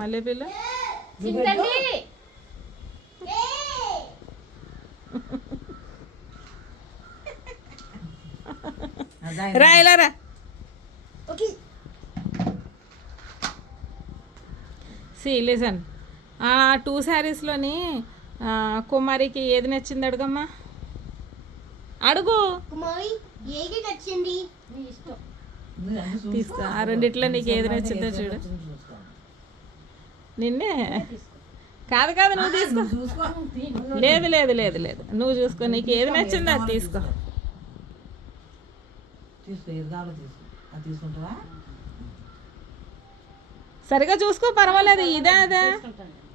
మల్లెపిల్ల రా ఇలా రా. లిసన్, ఆ 2 శారీస్లోని కుమారికి ఏది నచ్చింది అడుగమ్మా, అడుగు. తీసుకో, ఆ రెండిట్లో నీకు ఏది నచ్చిందో చూడు. నిన్నే కాదు కాదు, నువ్వు తీసుకో. లేదు లేదు లేదు లేదు, నువ్వు చూసుకో, నీకు ఏది నచ్చిందో అది తీసుకో. సరిగా చూసుకో, పర్వాలేదు. ఇదే అదా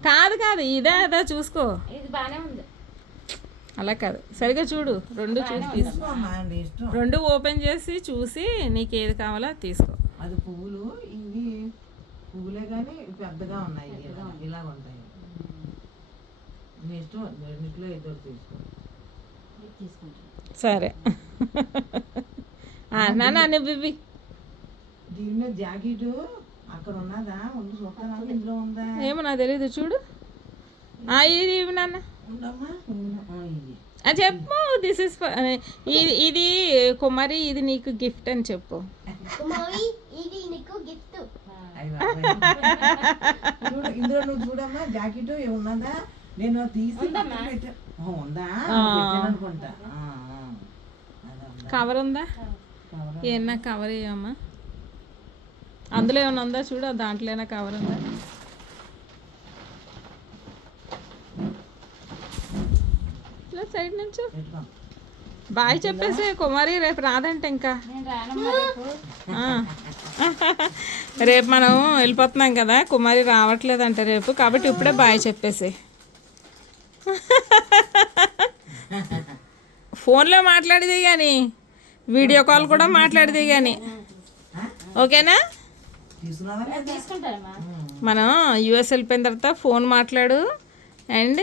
కాదు కాదు, ఇదే అదా చూసుకో. అలా కాదు, సరిగా చూడు. రెండు చూసి తీసుకో, రెండు ఓపెన్ చేసి చూసి నీకు ఏది కావాలో అది తీసుకో. అది పువ్వులు, ఇవి పువ్వులే కానీ పెద్దగా ఉన్నాయి, ఇలాగ ఉంటాయి. మీ ఇష్టం, రెండిట్లో ఇద్దరు తీసుకో. సరే నాన్న నువ్వు ఇవి. దీని మీద జాకెట్ అక్కడ ఉన్నదా, ఉండి చూస్తాను. ఇందులో ఉందా ఏమో నాకు తెలియదు, చూడు. ఇది ఇవి నాన్న, చెప్పు. దిస్ ఇస్ ఇది కుమారి, ఇది నీకు గిఫ్ట్ అని చెప్పు. ఇందులో నువ్వు చూడమ్మా, జాకెట్ ఉన్నదా, నేను తీసి ఉందా అనుకుంటా. కవర్ ఉందా, ఏమన్నా కవర్ ఇవ్వమ్మా. అందులో ఏమైనా ఉందా చూడు, దాంట్లో ఏమైనా కవర్ ఉందా. ఇలా సైడ్ నుంచి బాయ్ చెప్పేసి కుమారి, రేపు రాదంటే ఇంకా. రేపు మనం వెళ్ళిపోతున్నాం కదా, కుమారి రావట్లేదంట రేపు, కాబట్టి ఇప్పుడే బాయ్ చెప్పేసి. ఫోన్లో మాట్లాడేది కానీ, వీడియో కాల్ కూడా మాట్లాడేది కానీ, ఓకేనా. మనం యూఎస్ వెళ్ళిపోయిన తర్వాత ఫోన్ మాట్లాడు, అండ్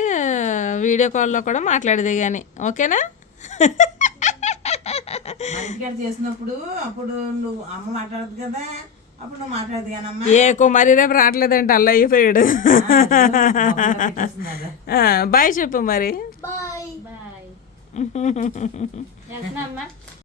వీడియో కాల్లో కూడా మాట్లాడేది కానీ, ఓకేనా. చేసినప్పుడు అప్పుడు నువ్వు అమ్మ మాట్లాడదు కదా, అప్పుడు నువ్వు మాట్లాడదు కానీ. ఏ కుమారి రేపు రావట్లేదంటే అల్ల అయిపోయాడు. బాయ్ చెప్పు మరి. Bye bye.